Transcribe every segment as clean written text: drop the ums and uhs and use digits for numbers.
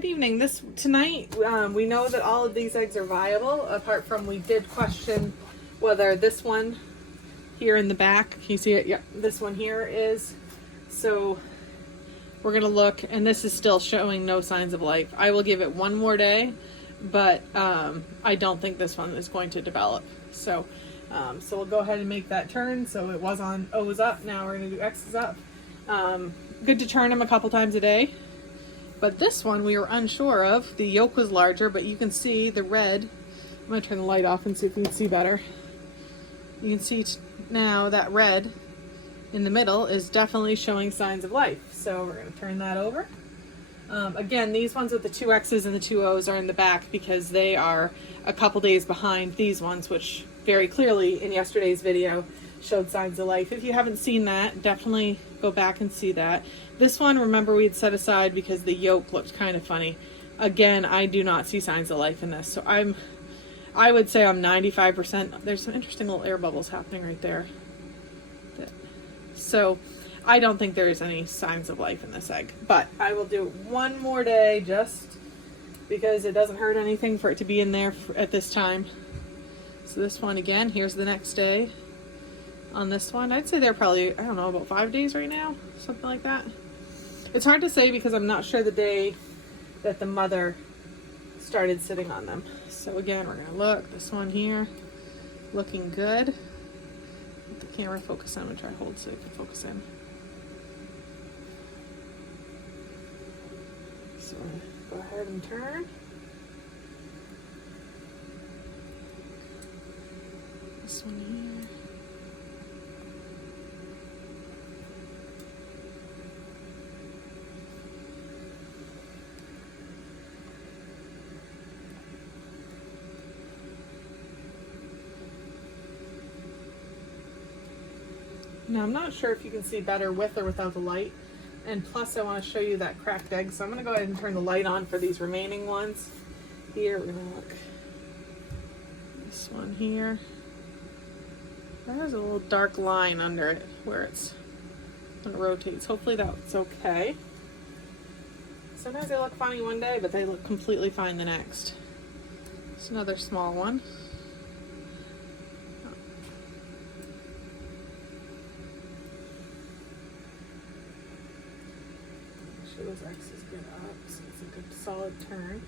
good evening. Tonight, we know that all of these eggs are viable, apart from we did question whether this one here in the back, can you see it? Yep, this one here is. So we're gonna look, and this is still showing no signs of life. I will give it one more day, but I don't think this one is going to develop. So we'll go ahead and make that turn. So it was on O's up, now we're gonna do X's up. Good to turn them a couple times a day. But this one we were unsure of. The yolk was larger, but you can see the red. I'm gonna turn the light off and see if you can see better. You can see now that red in the middle is definitely showing signs of life. So we're gonna turn that over. Again, these ones with the 2 X's and the 2 O's are in the back because they are a couple days behind these ones, which very clearly in yesterday's video showed signs of life. If you haven't seen that, definitely go back and see that. This one, remember, we had set aside because the yolk looked kind of funny. Again, I do not see signs of life in this. So I would say I'm 95%. There's some interesting little air bubbles happening right there. So I don't think there is any signs of life in this egg, but I will do it one more day just because it doesn't hurt anything for it to be in there at this time. So this one again, here's the next day on this one. I'd say they're probably, I don't know, about 5 days right now, something like that. It's hard to say because I'm not sure the day that the mother started sitting on them. So again, we're gonna look, this one here, looking good. Let the camera focus on, I'm gonna try to hold so it can focus in. So go ahead and turn. This one here. Now I'm not sure if you can see better with or without the light, and plus I want to show you that cracked egg, so I'm going to go ahead and turn the light on for these remaining ones. Here, we're going to look. This one here. There's a little dark line under it where it's when it rotates. Hopefully that's okay. Sometimes they look funny one day, but they look completely fine the next. It's another small one. Those X's get up, so it's a good solid turn.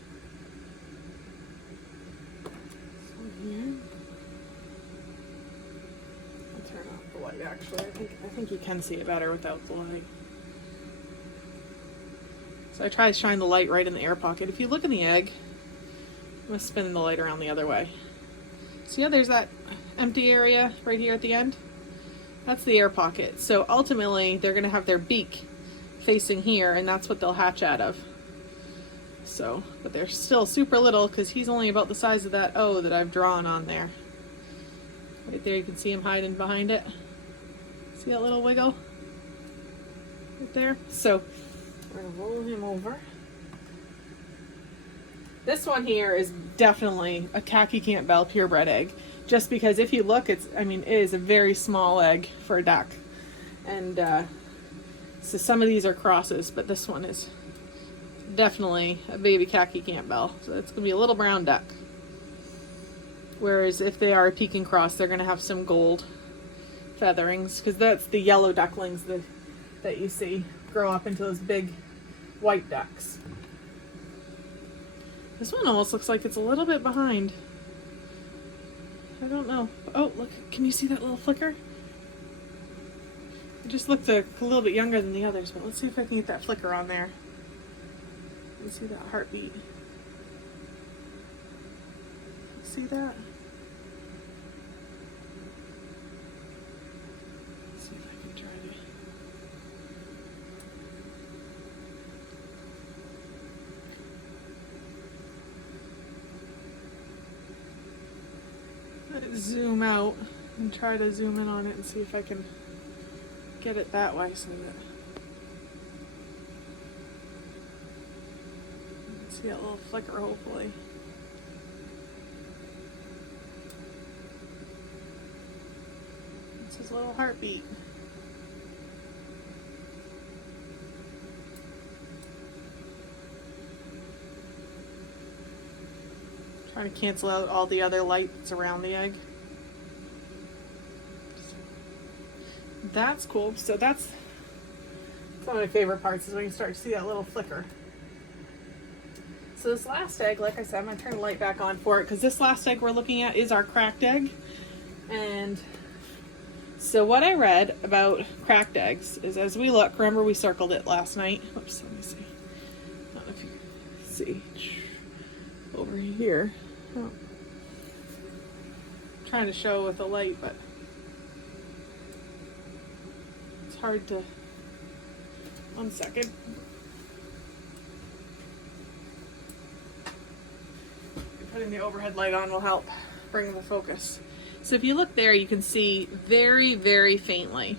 So here, I'll turn off the light. Actually, I think you can see it better without the light. So I try to shine the light right in the air pocket. If you look in the egg, I'm gonna spin the light around the other way. So yeah, there's that empty area right here at the end. That's the air pocket. So ultimately, they're gonna have their beak facing here, and that's what they'll hatch out of. So, but they're still super little because he's only about the size of that O that I've drawn on there. Right there, you can see him hiding behind it. See that little wiggle? Right there. So, we're gonna roll him over. This one here is definitely a khaki Campbell purebred egg. Just because if you look, it is a very small egg for a duck. And, so some of these are crosses, but this one is definitely a baby khaki Campbell. So it's going to be a little brown duck. Whereas if they are a Peking cross, they're going to have some gold featherings, because that's the yellow ducklings that you see grow up into those big white ducks. This one almost looks like it's a little bit behind. I don't know. Oh, look, can you see that little flicker? It just looks a little bit younger than the others, but let's see if I can get that flicker on there. You see that heartbeat? See that? Let's see if I can try to let it zoom out and try to zoom in on it and see if I can get it that way so that see that little flicker, hopefully. It's his little heartbeat. Trying to cancel out all the other lights around the egg. That's cool. So that's one of my favorite parts, is when you start to see that little flicker. So this last egg, like I said, I'm going to turn the light back on for it, because this last egg we're looking at is our cracked egg. And so what I read about cracked eggs is, as we look, remember we circled it last night. Oops, let me see. I don't know if you can see. Over here. Oh. I'm trying to show with the light, but it's hard to. 1 second. Putting the overhead light on will help bring the focus. So if you look there, you can see very, very faintly.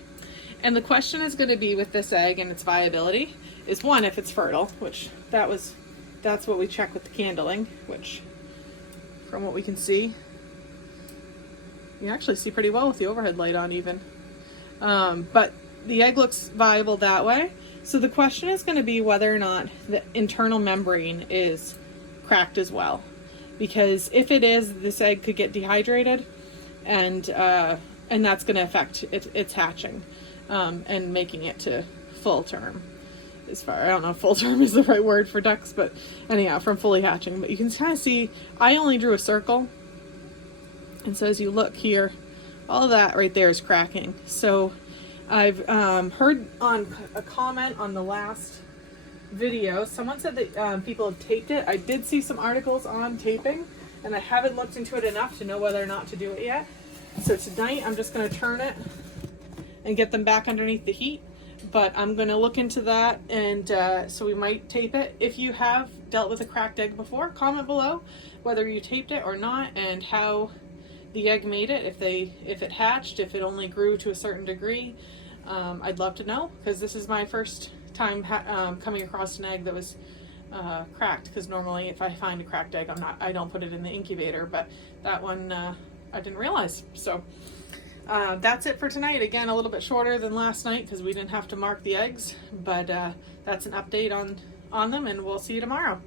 And the question is going to be with this egg and its viability is, one, if it's fertile, which that's what we check with the candling, which from what we can see, you actually see pretty well with the overhead light on even. But the egg looks viable that way. So the question is going to be whether or not the internal membrane is cracked as well. Because if it is, this egg could get dehydrated, and that's going to affect its hatching and making it to full term. I don't know if full term is the right word for ducks, but anyhow, from fully hatching. But you can kind of see, I only drew a circle. And so as you look here, all of that right there is cracking. So I've heard on a comment on the last video, someone said that people have taped it. I did see some articles on taping, and I haven't looked into it enough to know whether or not to do it yet. So tonight I'm just going to turn it and get them back underneath the heat. But I'm going to look into that, and so we might tape it. If you have dealt with a cracked egg before, comment below whether you taped it or not, and how the egg made it, if it hatched, if it only grew to a certain degree. I'd love to know, because this is my first time coming across an egg that was cracked, because normally if I find a cracked egg, I don't put it in the incubator, but that one I didn't realize. So that's it for tonight. Again, a little bit shorter than last night because we didn't have to mark the eggs, but that's an update on them, and we'll see you tomorrow.